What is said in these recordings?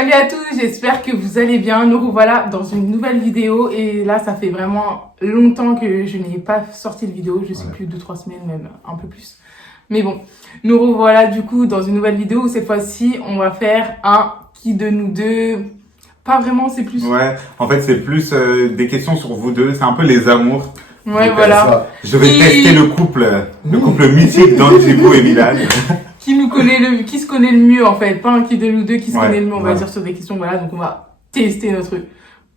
Salut à tous, j'espère que vous allez bien. Nous revoilà dans une nouvelle vidéo et là ça fait vraiment longtemps que je n'ai pas sorti de vidéo, je sais plus, 2-3 semaines même, un peu plus. Mais bon, nous revoilà du coup dans une nouvelle vidéo où cette fois-ci on va faire un qui de nous deux. Pas vraiment, c'est plus... Ouais, en fait c'est plus des questions sur vous deux, c'est un peu les amours. Ouais, donc, voilà. Je vais tester le couple mythique d'Angelou et Milan. Qui se connaît le mieux en fait, pas un qui de nous deux qui se connaît le mieux, on va ouais. dire sur des questions, voilà, donc on va tester notre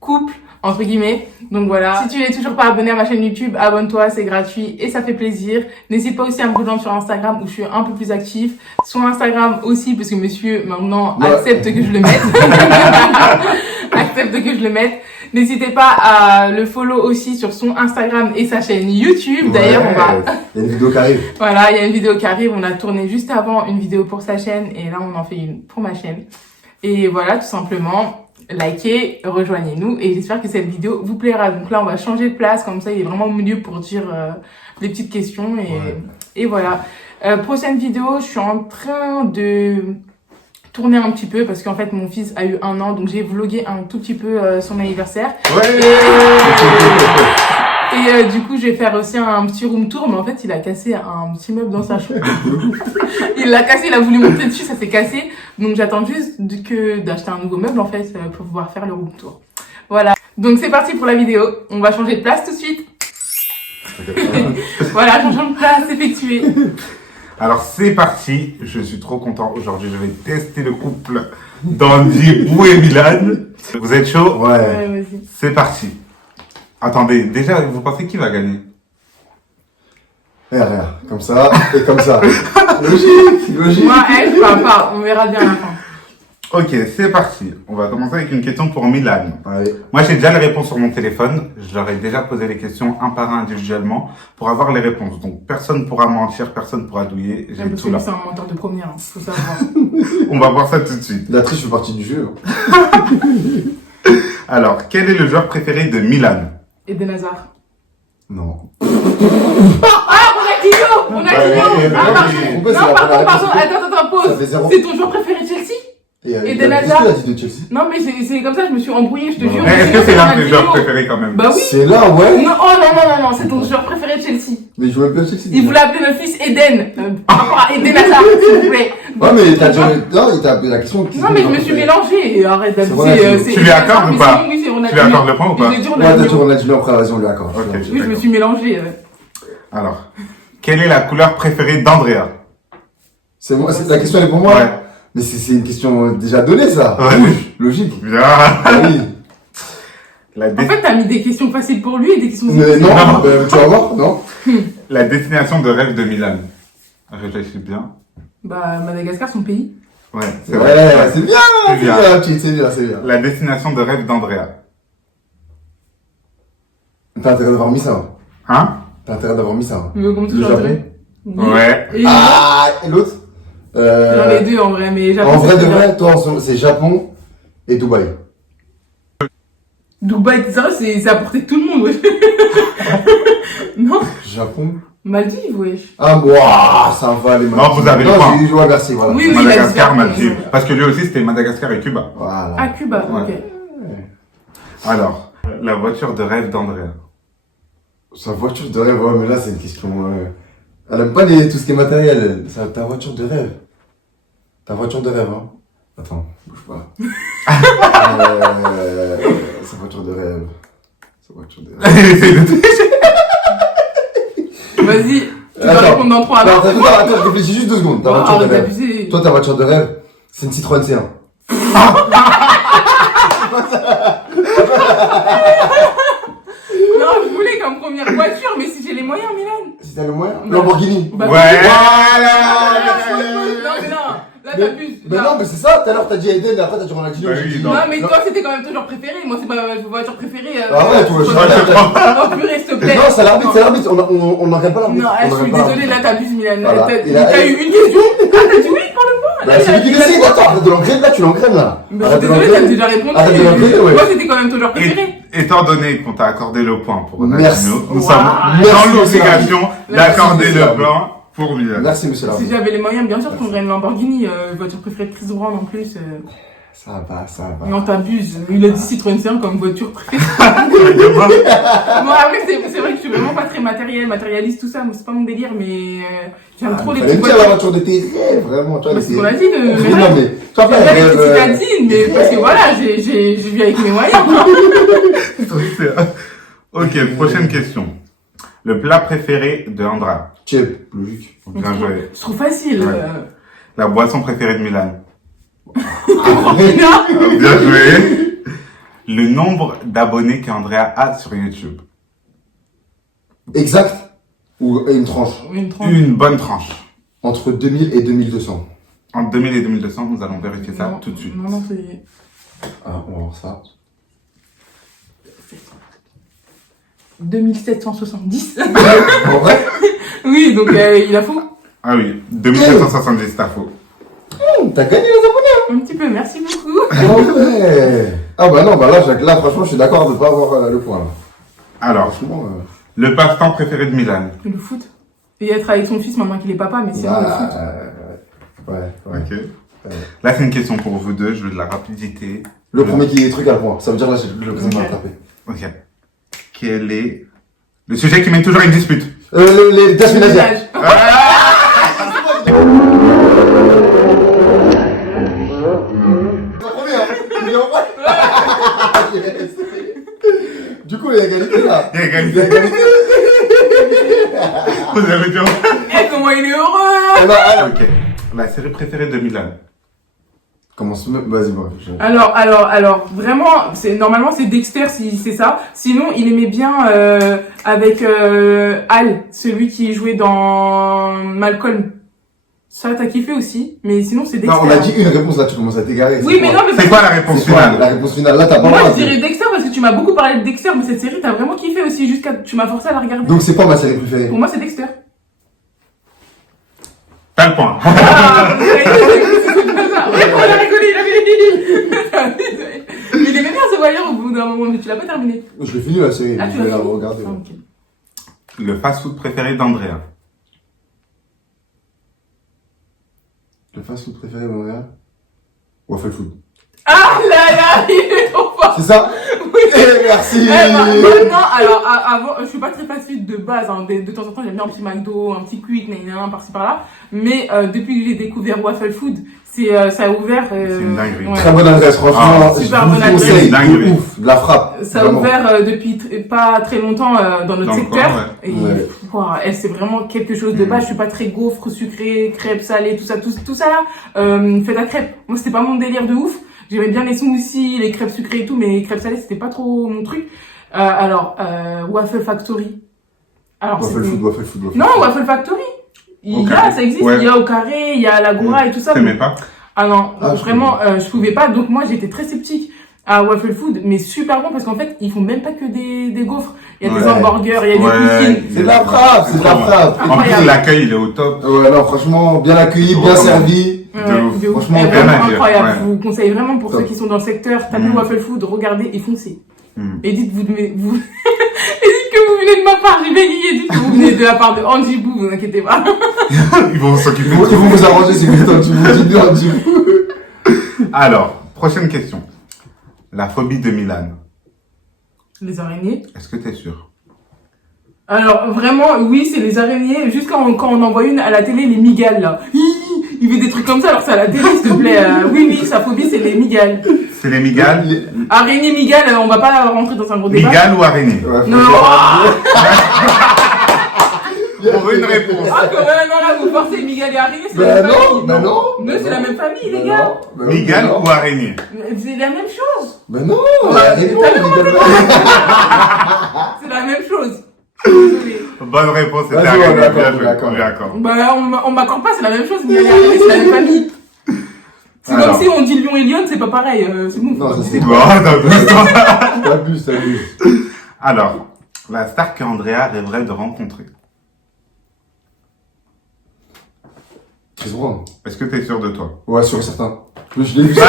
couple, entre guillemets, donc voilà. Si tu n'es toujours pas abonné à ma chaîne YouTube, abonne-toi, c'est gratuit et ça fait plaisir. N'hésite pas aussi à me rejoindre sur Instagram où je suis un peu plus active, sur Instagram aussi parce que monsieur maintenant accepte que je le mette, accepte que je le mette. N'hésitez pas à le follow aussi sur son Instagram et sa chaîne YouTube. D'ailleurs, on va... Il y a une vidéo qui arrive. Voilà, il y a une vidéo qui arrive. On a tourné juste avant une vidéo pour sa chaîne et là, on en fait une pour ma chaîne. Et voilà, tout simplement, likez, rejoignez-nous et j'espère que cette vidéo vous plaira. Donc là, on va changer de place. Comme ça, il est vraiment au milieu pour dire des petites questions et voilà. Prochaine vidéo, je suis en train de... tourner un petit peu parce qu'en fait mon fils a eu 1 an, donc j'ai vlogué un tout petit peu son anniversaire. Et du coup je vais faire aussi un petit room tour, mais en fait il a cassé un petit meuble dans sa chambre. Il l'a cassé, il a voulu monter dessus, ça s'est cassé, donc j'attends juste d'acheter un nouveau meuble en fait pour pouvoir faire le room tour. Voilà, donc c'est parti pour la vidéo, on va changer de place tout de suite. Voilà, changement de place effectué. Alors c'est parti, je suis trop content. Aujourd'hui je vais tester le couple d'Angelou et Milan. Vous êtes chaud? Ouais, vas-y. C'est parti. Attendez, déjà vous pensez qui va gagner? Regarde, comme ça et comme ça. Logique. Moi, je parle pas, on verra bien à la fin. Ok, c'est parti. On va commencer avec une question pour Milan. Allez. Moi j'ai déjà les réponses sur mon téléphone. Je leur ai déjà posé les questions un par un individuellement pour avoir les réponses. Donc personne pourra mentir, personne pourra douiller. J'ai Parce tout que là. c'est un menteur de première, hein, faut savoir. On va voir ça tout de suite. La triche fait partie du jeu. Alors, quel est le joueur préféré de Milan? Eden Hazard. Non. Ah, on a Guillaume! On a Guillaume! Ah, pardon, attends, pause. C'est ton joueur préféré de Chelsea? Eden Hazard. Qu'est-ce que tu as dit de Chelsea? Non, mais c'est comme ça, je me suis embrouillée, je te jure. Est-ce que c'est l'un de tes joueurs préférés quand même? Bah oui! C'est là, ouais. Non, oh non, c'est ton joueur préféré de Chelsea. Mais je joue même pas à Chelsea. Il voulait appeler notre fils Eden. Par rapport à Eden Hazard, s'il vous plaît. Ouais, mais t'as déjà. Non, il t'a appelé la question. Non, mais je me suis mélangée. Arrête d'abuser. Tu lui accordes ou pas? Oui, c'est Ronaldinho. Tu lui accordes le point ou pas? Je l'ai dit, Ouais, t'as dit Ronaldinho. Ronaldinho après, vas-y, on lui accorde. Ok. Oui, je me suis mélangée. Alors, quelle est la couleur préférée d'Andrea? C'est moi, la question elle est pour moi? Ouais. Mais c'est une question déjà donnée, ça. Ouais. Rouge, logique. Bien. Ah oui. En fait, t'as mis des questions faciles pour lui et des questions Mais difficiles. non, tu vas voir, non? La destination de rêve de Milan. Réfléchis bien. Bah, Madagascar, son pays. Ouais, c'est vrai. Ouais, c'est bien, C'est bien. c'est bien. La destination de rêve d'Andrea. T'as intérêt d'avoir mis ça. Hein? T'as intérêt d'avoir mis ça. Mais comment tu Le l'as Japon. fait? Ouais. Et Ah, et l'autre? j'en ai deux en vrai, mais Japon. En vrai de c'est vrai, toi, c'est Japon et Dubaï. Dubaï, ça, c'est à portée de tout le monde, wesh. Non? Japon? Maldives, wesh. Ah, ouah, ça va les Non, vous avez le point. j'ai joué à Bercy, voilà. Oui, Madagascar, il a dit Maldives. Parce que lui aussi, c'était Madagascar et Cuba. Voilà. À Cuba, Ouais. ok. Alors, la voiture de rêve d'Andrea. Sa voiture de rêve, ouais, mais là, c'est une question. Elle aime pas tout ce qui est matériel. Ta voiture de rêve. Ta voiture de rêve, hein. Attends, bouge pas. Sa voiture de rêve. Sa voiture de rêve. Essaye de tricher. Vas-y, tu dois Attends. répondre dans 3 Non, attends, je réfléchis juste 2 secondes. Ta voiture de arrête rêve. d'abuser. Toi, ta voiture de rêve, c'est une Citroën C1. Non, je voulais comme première voiture, mais si j'ai les moyens, Milan. Si t'as le moyen. Bah, Lamborghini. Bah, Ouais. Non, mais non, là t'abuses. Mais non, mais c'est ça, tout à l'heure t'as dit Eden, et après t'as dit Ronaldinho. Bah j'ai oui, dit- non. Non, mais toi, c'était quand même ton genre préféré. Moi, c'est pas ma voiture préférée. Ah ouais, toi, Oh, purée, s'il te plaît. Non, c'est l'arbitre, on n'en regarde pas l'arbitre. Non, On je n'en suis regarde pas désolée, là, l'arbitre. t'abuses, Milan. Voilà. T'as eu une question. Ah, t'as dit oui, parle-moi. Bah, c'est lui qui décide, attends, arrête de l'engrainer là, tu l'engraines là. Mais je suis désolée, t'as déjà répondu. Arrête de l'engrainer, ouais. Moi, c'était quand même ton genre préféré. Étant donné qu'on t'a accordé le point pour Merci. Ronaldinho, nous Wow. sommes Merci, dans l'obligation Merci, d'accorder monsieur le l'arbitre. point pour Milan. Merci, monsieur Si l'arbitre. j'avais les moyens, bien sûr qu'on aurait une Lamborghini, voiture préférée de Chris Brown en plus. Ça va, ça va. Non, t'abuses. Il a dit Citroën C1 comme voiture préférée. De quoi? Bon, après, c'est vrai que je suis vraiment pas très matérialiste, tout ça. C'est pas mon délire, mais j'aime trop les Fallait petites me dire la voitures. voiture de tes rêves, vraiment. Tu vois, Bah, c'est ce qu'on a dit, Oui, de. non, mais. Tu vois, J'aime pas bien les les petites rêves. citadines, mais parce que voilà, j'ai vu avec mes moyens. Ok, prochaine question. Le plat préféré de Andra. Chip, logique. Bien joué. Je trouve facile. Ouais. La boisson préférée de Milan. Burkina. Bien joué. Le nombre d'abonnés qu'Andrea a sur YouTube. Exact. Ou une tranche. Une tranche. Une bonne tranche. Entre 2000 et 2200. Entre 2000 et 2200, nous allons vérifier ça Non, tout de suite. Non, c'est. Ah, on va voir ça. 2770. En vrai? Oui, donc il a faux. Ah oui, 2770, t'as faux. T'as gagné les abonnés. Un petit peu, merci beaucoup. Ah ouais. Ah bah non, bah là, là franchement, je suis d'accord de pas avoir le point. Là. Alors, Franchement, le passe-temps préféré de Milan. Le foot. Et être avec son fils maintenant qu'il est papa, mais sinon le foot. ouais. Ok. Là, c'est une question pour vous deux, je veux de la rapidité. Le premier qui est truc à le point. Ça veut dire là, j'ai le présent Ok. rattrapé. Ok. Quel est le sujet qui mène toujours à une dispute? Les Jasmine Le Azia. village. Le premier, hein. Il est en vrai. Yes. Du coup, il y a égalité là. Il y a Il y a égalité. égalité. Vous avez dit Eh, comment il est heureux! Eh ben, alors. Ok. La série préférée de Milan. Commence. Vas-y, moi. Alors, vraiment, normalement c'est Dexter si c'est ça. Sinon, il aimait bien avec Al, celui qui jouait dans Malcolm. Ça, t'as kiffé aussi, mais sinon c'est Dexter. Non, on a dit une réponse là, tu commences à t'égarer. Oui, mais non, mais C'est quoi la réponse C'est quoi la finale? réponse finale? Là, t'as pas moi le je droit de dirais dire. Dexter parce que tu m'as beaucoup parlé de Dexter, mais cette série t'as vraiment kiffé aussi jusqu'à tu m'as forcé à la regarder. Donc, c'est pas ma série préférée. Pour moi c'est Dexter. T'as le point. Ah, c'est pas ça. Ouais, on a rigolé, il avait dit. Mais il aimait bien ce voyeur au bout d'un moment, mais tu l'as pas terminé. Je l'ai fini la série. Ah, tu Je vais l'as la fini regarder. Ah, ok. Le fast-food préféré d'Andrea. Le fast-food préféré de Montréal? Waffle Food. Ah là là, il est trop fort. C'est ça? Oui. Eh, merci! Maintenant, alors avant, je suis pas très fast-food de base. Hein, de temps en temps, j'aime bien un petit McDo, un petit Quick, par-ci par-là. Mais depuis que j'ai découvert Waffle Food, ça a ouvert. C'est une dinguerie. ouais. Très bonne adresse, franchement. super je vous bonne adresse. conseille, Dinguerie. de ouf, de la frappe. Ça a vraiment. ouvert depuis pas très longtemps dans notre Dans le secteur. coin, Et Ouais. wow, c'est vraiment quelque chose de base. Je suis pas très gaufre, sucré, crêpes salées, tout ça là. Faites à crêpes. Moi, c'était pas mon délire de ouf. J'aimais bien les smoothies, les crêpes sucrées et tout, mais les crêpes salées, c'était pas trop mon truc. Waffle Factory. Alors, Waffle c'était- Food, Waffle Food, Waffle Non, Food. Waffle Factory. Il Au y a, carré. ça existe. Ouais. Il y a au carré, il y a à l'Agora et tout ça. T'aimais pas? Ah non, Ah, je vraiment, je pouvais pas. Donc moi, j'étais très sceptique à Waffle Food, mais super bon parce qu'en fait, ils font même pas que des gaufres. Il y a des Ouais. hamburgers, il y a des Ouais. poutines. C'est de la frappe, c'est de la trop bon. frappe. En plus, Incroyable. l'accueil, il est au top. Ouais, non, franchement, bien accueilli, bien Vraiment. servi. Ouais, ouf. de ouf. Franchement, Eh, bien vraiment à dire, incroyable. ouais. Je vous conseille vraiment pour Top. ceux qui sont dans le secteur, tapez Mm. Waffle Food, regardez et foncez. Hmm. Et dites et dites que vous venez de ma part, j'ai béni, et dites que vous venez de la part de Angie Boo, vous inquiétez pas. Ils vont s'occuper Ils de vont tout. vous arranger si vous êtes un petit peu. Alors, prochaine question. La phobie de Milan. Les araignées. Est-ce que t'es sûr? Alors, vraiment, oui, c'est les araignées. Juste quand on en voit une à la télé, les migales, là. Il fait des trucs comme ça, alors c'est à la télé, s'il te plaît. Oui, sa phobie, c'est les migales. C'est les migales? Araignée, migale, on va pas rentrer dans un gros débat. Migales ou araignées? Non. On veut une réponse. Ah, quand même, non, là, vous forcez migale et araignée, c'est Bah la même non, famille. bah non. Mais c'est la même famille, les gars. Migales ou araignées? C'est la même chose. Bah non, Ouais, arrête-moi, t'as Miguel. C'est la même chose. Désolée. Bonne réponse, c'était Vas-y, araignées. on est d'accord, Bien on est joué, d'accord. on est d'accord. Bah, on m'accorde pas, c'est la même chose, migale et araignée, c'est la même famille. C'est Alors. comme si on dit lion et lionne, c'est pas pareil. C'est bon. Non, ça, c'est Bon, d'accord. T'abuses. Alors, la star qu'Andrea rêverait de rencontrer. Chris Brown. Est-ce que t'es sûr de toi? Ouais, sûr et certain. Je l'ai vu. Il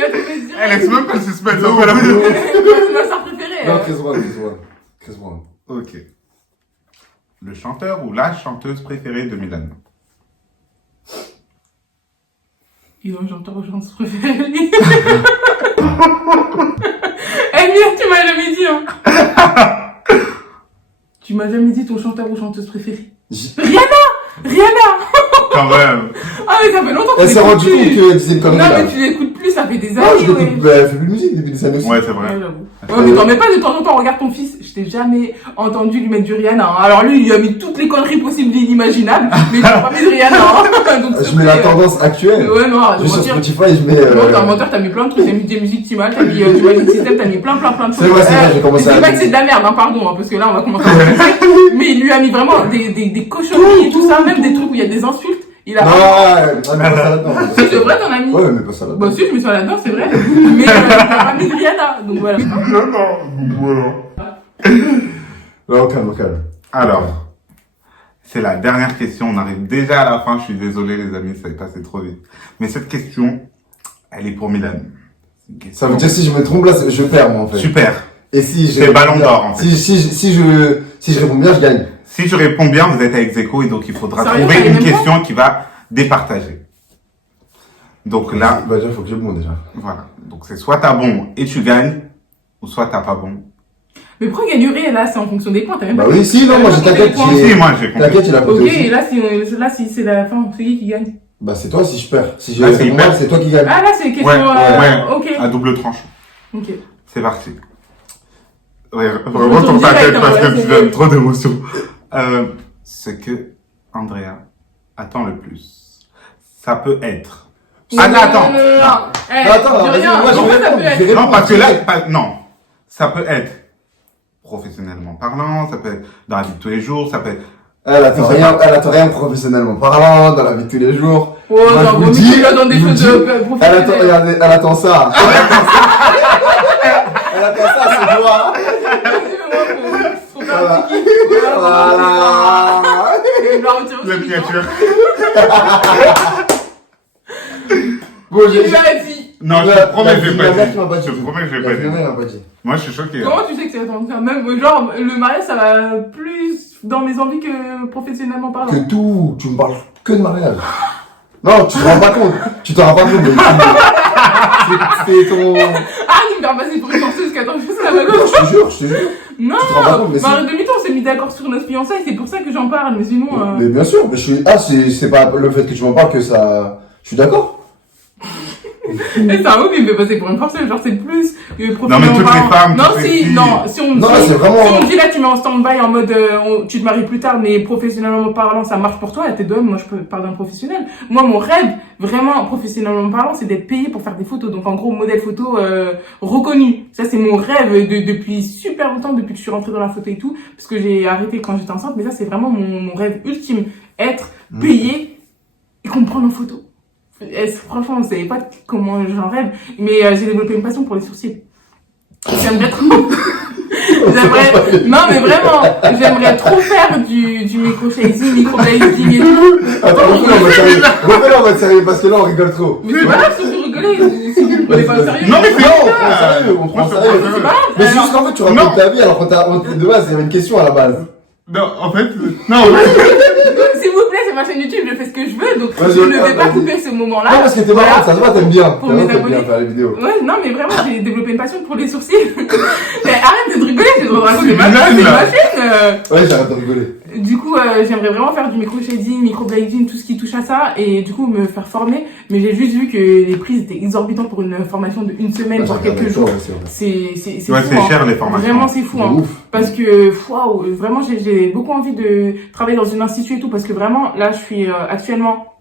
va te me dire. Elle laisse même pas le suspense. Non, on fait la non. vidéo. C'est ma star préférée. Non, Chris Brown. Ok. Le chanteur ou la chanteuse préférée de Milan? Ils ont un chanteur ou chanteuse préférée. Eh bien, tu m'as jamais dit, hein. Tu m'as jamais dit ton chanteur ou chanteuse préférée. Rihanna. Quand même. Ah, mais ça fait longtemps que Elle tu s'est rendue l'écoutes compte plus. qu'elle disait une connerie Non, là. mais tu l'écoutes plus, ça fait des Ah, années. je l'écoute, bah, elle fait plus de musique depuis des années aussi. Ouais, c'est vrai. Ouais, j'avoue. Ouais, mais t'en mets pas de temps en temps, regarde ton fils. Je t'ai jamais entendu lui mettre du Rihanna. Hein. Alors lui, il lui a mis toutes les conneries possibles et inimaginables, mais il a pas mis de Rihanna. Hein. Donc, Je mets la tendance actuelle. Ouais, non, arrête Je de vais sur mentir. Spotify, je mets. Non, t'es un menteur, t'as mis plein de trucs, t'as mis des musiques Timal, t'as mis du Magic System, t'as mis plein de trucs. C'est vrai, j'ai commencé à. à. C'est pas que c'est de la merde, hein, pardon, hein, parce que là, on va commencer à mais il lui a mis vraiment des cochonneries et tout ça, même des trucs où il y a des insultes. Il a. Non, mais pas ça là-dedans. Si, c'est vrai, t'en as mis. Ouais, mais pas ça là-dedans. Bah, si, je me suis là-dedans, c'est vrai. Mais il a pas mis de Rihanna, donc voilà. Non, calme, calme. Alors, c'est la dernière question. On arrive déjà à la fin. Je suis désolé, les amis, ça est passé trop vite. Mais cette question, elle est pour Milan. Ça veut dire si je me trompe là, je perds moi en fait. Super. Et si je C'est réponds ballon bien- d'or, en fait. Si je réponds bien, je gagne. Si tu réponds bien, vous êtes avec Zeko et donc il faudra Sérieux, trouver t'as les une mêmes question qui va départager. Donc là, Bah, déjà, faut que j'ai bon déjà. voilà. Donc c'est soit t'as bon et tu gagnes, ou soit t'as pas bon. Mais pourquoi gagnerait là, c'est en fonction des points, t'as même Bah pas. oui, si, non, moi, T'as même pas t'inquiète, compté les points. j'ai- Si, moi j'ai compris. T'inquiète, il a compté Ok, aussi. et là, si c'est la fin, c'est qui gagne? Bah, c'est toi si je perds. Si je Là, c'est réponds hyper. mal, c'est toi qui gagne. Ah, là, c'est question. Ouais, ouais. Ok. À double tranche. Ok. C'est parti. Ouais, vraiment tourne ta direct, tête hein, parce ouais, que tu c'est- donnes trop d'émotions. Ce que Andrea attend le plus, ça peut être. Ah non, attends. Non. Eh, Attends, dis vas-y, rien. moi, je Pourquoi vais ça peut répondre, être? je vais Non, parce que là, répondre. non. Ça peut être professionnellement parlant, ça peut être dans la vie de tous les jours, ça peut être. Elle attend rien professionnellement parlant, dans la vie de tous les jours. Oh, Moi, non, je vaut vous mieux dis, que tu vas dans des je vous choses dis, professionnelles. Regardez, elle attend ça. Elle attend ça, c'est toi. Faut faire Voilà. un petit kiff. Voilà. Il va retirer La aussi, miniature. Bon, Il lui a dit. Non, je te promets, je vais pas La dire. mère qui m'a pas dit. Je te promets, je vais La pas mère dire. m'a pas dit. Moi, je suis choqué. Comment tu sais que c'est attendre ça? Même, genre, le mariage, ça va plus dans mes envies que professionnellement parlant. Que tout, tu me parles que de mariage. Non, tu te rends pas compte. Tu te rends pas compte. C'est ton. Ah, tu me fais passer pour une danseuse qui attend juste la Non, bague. je te jure, je te jure. Non, Tu te rends pas compte, mais bah, arrête de mytho, on s'est mis d'accord sur notre fiançailles, c'est pour ça que j'en parle, mais sinon. Mais bien sûr, mais je suis. Ah, c'est pas le fait que tu m'en parles que ça. Je suis d'accord. C'est un ouf, il me fait passer pour une forceuse, genre c'est plus Non, mais toutes les femmes, Non, toutes les si, filles. non, si on me Non, dit, c'est vraiment- si on me dit là, tu mets en stand-by en mode tu te maries plus tard, mais professionnellement parlant, ça marche pour toi, t'es d'homme, moi je peux parler d'un professionnel. Moi, mon rêve, vraiment professionnellement parlant, c'est d'être payé pour faire des photos. Donc en gros, modèle photo reconnu. Ça, c'est mon rêve depuis super longtemps, depuis que je suis rentrée dans la photo et tout, parce que j'ai arrêté quand j'étais enceinte, mais ça, c'est vraiment mon rêve ultime. Être payé et qu'on me prenne en photo. Franchement, vous savez pas comment j'en rêve, mais j'ai développé une passion pour les sourcils. J'aimerais trop. Non, mais vraiment, j'aimerais trop faire du micro-shading, micro-blazing et tout. Attends, refais-le en mode sérieux. Refais-le en mode sérieux parce que là on rigole trop. Mais c'est pas grave si vous rigolez, si vous prenez pas au sérieux. Non, mais c'est- Non, on prend sérieux, on prend Moi, je sérieux. prends C'est pas grave. Mais c'est juste qu'en fait tu racontes ta vie alors qu'on t'a. De base, il y avait une question à la base. Non, en fait, non. S'il vous plaît, c'est ma chaîne YouTube, je fais ce que je veux, donc Vas-y, je ne vais pas vas-y. couper ce moment-là. Non, parce que t'es marrante, ça se voit, t'aimes bien. Pour mes T'aimes bien abonnés. faire les vidéos. Ouais, non, mais vraiment, j'ai développé une passion pour les sourcils. Mais arrête de rigoler, c'est trop raconter ma Milan, c'est là. ma chaîne. Ouais, j'arrête de rigoler. Du coup, j'aimerais vraiment faire du micro-shading, micro-blazing, tout ce qui touche à ça, et du coup me faire former. Mais j'ai juste vu que les prix étaient exorbitants pour une formation de une semaine, voire quelques jours. C'est Ouais, fou, c'est hein. cher les formations. Vraiment, c'est fou. De Hein. ouf. Parce que, waouh, vraiment, j'ai beaucoup envie de travailler dans une institut et tout, parce que vraiment, là, je suis actuellement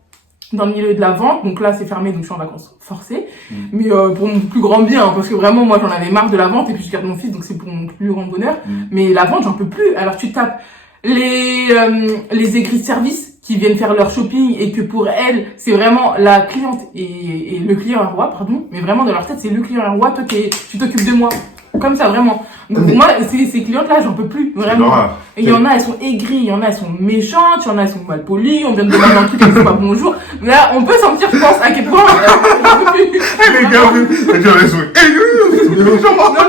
dans le milieu de la vente, donc là, c'est fermé, donc je suis en vacances forcées. Mais pour mon plus grand bien, hein, parce que vraiment, moi, j'en avais marre de la vente, et puis je garde mon fils, donc c'est pour mon plus grand bonheur. Mais la vente, j'en peux plus. Alors, tu tapes les aigris de service qui viennent faire leur shopping et que pour elles, c'est vraiment la cliente et le client est roi, pardon. Mais vraiment, dans leur tête, c'est le client est roi, toi, tu t'occupes de moi. Comme ça, vraiment. Donc, Mais- moi, ces clientes-là, j'en peux plus, vraiment. Et il y en a, elles sont aigries, il y en a, elles sont méchantes, il y en a, elles sont mal polies, on vient de demander un truc, elles disent pas bonjour. Là, on peut sentir, je pense, à quel point. Les gars, j'aurais joué. Non,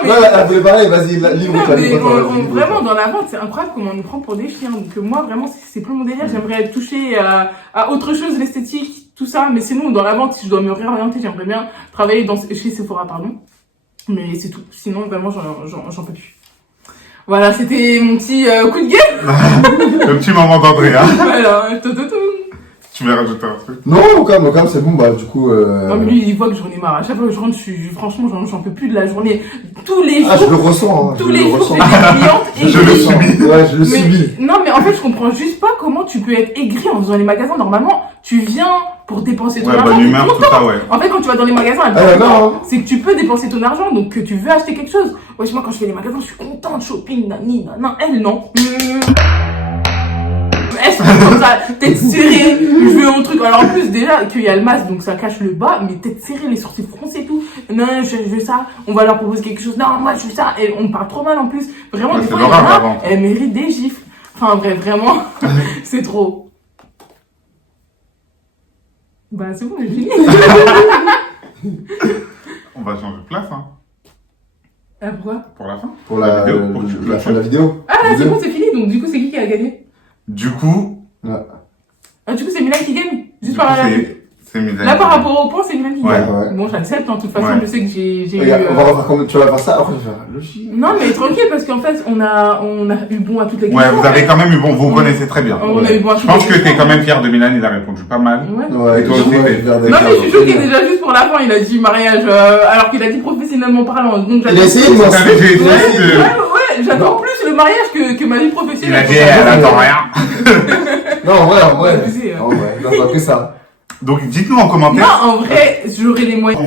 mais- Ouais, elle voulait pareil, vas-y, livre Non, toi, mais livre toi, livre toi. vraiment, dans la vente, c'est incroyable comment on nous prend pour des chiens. Donc, moi, vraiment, c'est plus mon délire. J'aimerais toucher à autre chose, l'esthétique, tout ça. Mais sinon, dans la vente, si je dois me réorienter, j'aimerais bien travailler chez Sephora, pardon. Mais c'est tout. Sinon, vraiment, j'en peux plus. Voilà, c'était mon petit coup de gueule. Le petit moment d'Andrea. Voilà, tout. Tu m'as rajouté un truc. Non, au calme, c'est bon, bah, du coup, Non, mais lui, il voit que j'en ai marre. À chaque fois que je rentre, franchement, j'en peux plus de la journée. Tous les ah, je le jours, ressens, hein. tous je les le jours, ressens. c'est des clientes Je le aigries. subis. Ouais, je le Mais- subis. Non, mais en fait, je comprends juste pas comment tu peux être aigri en faisant les magasins. Normalement, tu viens pour dépenser ton Ouais, argent. bonne t'es humeur, content. tout ça, ouais. En fait, quand tu vas dans les magasins, non. c'est que tu peux dépenser ton argent, donc que tu veux acheter quelque chose. Wesh, moi, quand je fais les magasins, je suis contente, shopping, nani, nana. Elle, non. Elles sont comme ça, tête serrée, je veux un truc. Alors en plus, déjà, qu'il y a le masque, donc ça cache le bas, mais tête serrée, les sourcils froncés et tout. Non, je veux ça. On va leur proposer quelque chose. Non, moi, je veux ça. Et on parle trop mal en plus. Vraiment, Ouais, des c'est fois, il y en l'horreur, a, avant. elles méritent des gifles. Enfin, bref, vraiment, c'est trop. Bah, c'est bon, j'ai fini. On va changer de place, hein. Ah, pourquoi? Pour la fin. Pour la vidéo, pour que tu la fin de la vidéo. Ah, là, c'est Vidéo. bon, c'est fini. Donc, du coup, c'est qui a gagné? Du coup, Ah, du coup, c'est Milan qui gagne. Juste du par coup, la... c'est Milan. Là, par rapport au point, c'est Milan qui Ouais. gagne. Ouais. Bon, j'accepte, en toute façon, Ouais. je sais que j'ai eu... Regarde, on va refaire comme tu vas faire ça, après je vais faire logique. Non, mais tranquille, parce qu'en fait, on a eu bon à toutes les Ouais, questions. vous avez quand même eu bon, vous Ouais. connaissez très bien. On a eu bon à Je toutes pense les que t'es questions. quand même fier de Milan, il a répondu pas mal. Ouais. Ouais, Et toi je aussi, vais t'es- faire des Non, mais je suis cartes. choquée déjà juste pour la fin, il a dit mariage, alors qu'il a dit professionnellement parlant. Donc, Il a essayé de Vous moi. savez, j'ai Ouais, essayé de... ouais, j'attends Non. plus le mariage que ma vie Il professionnelle. a dit, elle attend rien. Non, en vrai, Ouais, abusé, hein. en vrai, non, pas que ça. Donc, dites-nous en Non, commentaire. en vrai, j'aurais les moyens.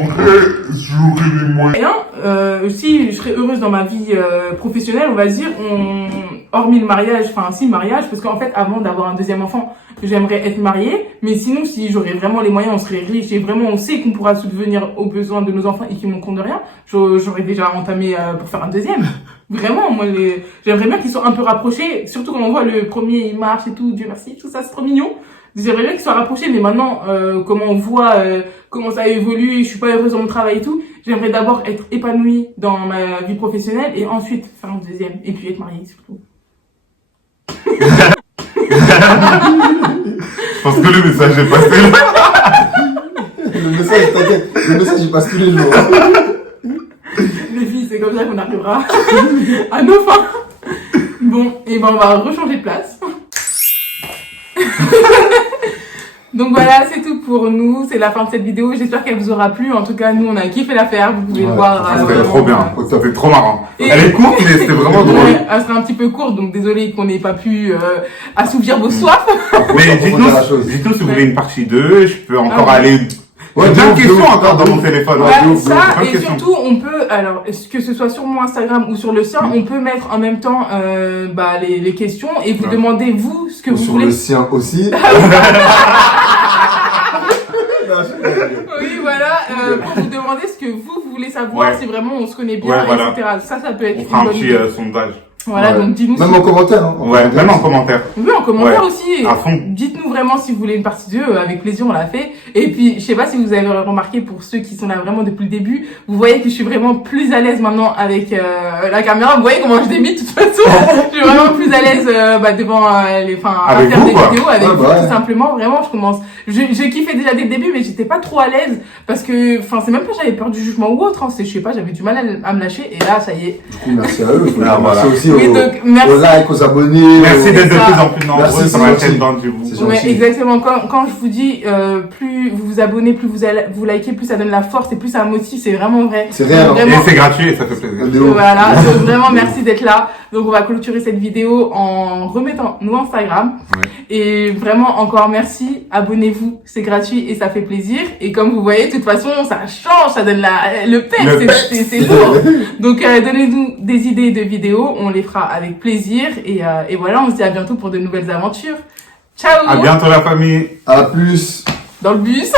Si je serais heureuse dans ma vie professionnelle, on va dire, hormis le mariage, enfin si le mariage, parce qu'en fait, avant d'avoir un deuxième enfant, j'aimerais être mariée, mais sinon, si j'aurais vraiment les moyens, on serait riche et vraiment on sait qu'on pourra subvenir aux besoins de nos enfants et qu'ils manqueront de rien, j'aurais déjà entamé pour faire un deuxième. Vraiment, moi, j'aimerais bien qu'ils soient un peu rapprochés, surtout quand on voit le premier, il marche et tout, Dieu merci, tout ça, c'est trop mignon. J'aimerais bien qu'ils soient rapprochés, mais maintenant, comment on voit, comment ça évolue, je suis pas heureuse dans mon travail et tout, j'aimerais d'abord être épanouie dans ma vie professionnelle et ensuite faire un deuxième, et puis être mariée surtout. Je pense que le message est passé. Le message, t'inquiète, le message il passe tous les jours. Les filles, c'est comme ça qu'on arrivera à nos fins. Bon, et ben on va rechanger de place. Donc voilà, c'est tout pour nous. C'est la fin de cette vidéo. J'espère qu'elle vous aura plu. En tout cas, nous, on a kiffé la faire. Vous pouvez le Ouais, voir. C'était vraiment, trop bien. C'était trop marrant. Et- Elle est courte, mais c'était vraiment drôle. Ouais, elle sera un petit peu courte, donc désolé qu'on n'ait pas pu assouvir vos soifs. Mais On dira la chose. dites-nous si vous voulez une partie 2. Je peux encore Ah, aller. Ouais, J'ai plein de de ouf, questions de ouf, encore de dans mon ouf. téléphone. Ouais, Ouais, de ouf, ça, plein de et questions. surtout, on peut, alors, que ce soit sur mon Instagram ou sur le sien, on peut mettre en même temps les questions et vous Ouais. demandez, vous, ce que Ou vous sur voulez. le sien aussi. Oui, voilà, pour vous demander ce que vous voulez savoir, Ouais. si vraiment on se connaît bien, Ouais, voilà. etc. Ça peut être On une fera un bonne petit idée. sondage. Voilà, Ouais. donc dis-nous Même si... en commentaire, hein. Ouais, même en commentaire. Oui, en commentaire Ouais. aussi. À fond. Dites-nous vraiment si vous voulez une partie 2, avec plaisir, on l'a fait. Et puis, je sais pas si vous avez remarqué, pour ceux qui sont là vraiment depuis le début, vous voyez que je suis vraiment plus à l'aise maintenant avec la caméra. Vous voyez comment je débite, de toute façon. Je suis vraiment plus à l'aise devant à Avec faire vous, des quoi. vidéos avec Ouais, vous, bah ouais. tout simplement. Vraiment, je commence. Je kiffais déjà dès le début, mais j'étais pas trop à l'aise parce que, enfin, c'est même pas j'avais peur du jugement ou autre. Hein, c'est, je sais pas, j'avais du mal à me lâcher. Et là, ça y est. Du coup, merci à eux. Faut Ah, dire voilà. merci aussi Oui, aux, donc, merci. aux likes, aux abonnés. Merci aux- d'être de ça. plus en plus nombreux Merci, sur c'est la gentil. chaîne dans du vous. C'est Ouais, gentil. exactement. Quand je vous dis, plus vous vous abonnez, plus vous likez, plus ça donne la force et plus ça motive. C'est vraiment vrai. C'est réel, hein. Et Vraiment. c'est gratuit et ça fait plaisir. De ouf. Voilà. Donc vraiment, merci d'être là. Donc on va clôturer cette vidéo en remettant nos Instagram. Ouais. Et vraiment, encore merci. Abonnez-vous. C'est gratuit et ça fait plaisir. Et comme vous voyez, de toute façon, ça change, ça donne le peps. Le peps. C'est lourd. Donc donnez-nous des idées de vidéos. On les fera avec plaisir. Et voilà, on se dit à bientôt pour de nouvelles aventures. Ciao! À bientôt la famille. À plus. Dans le bus.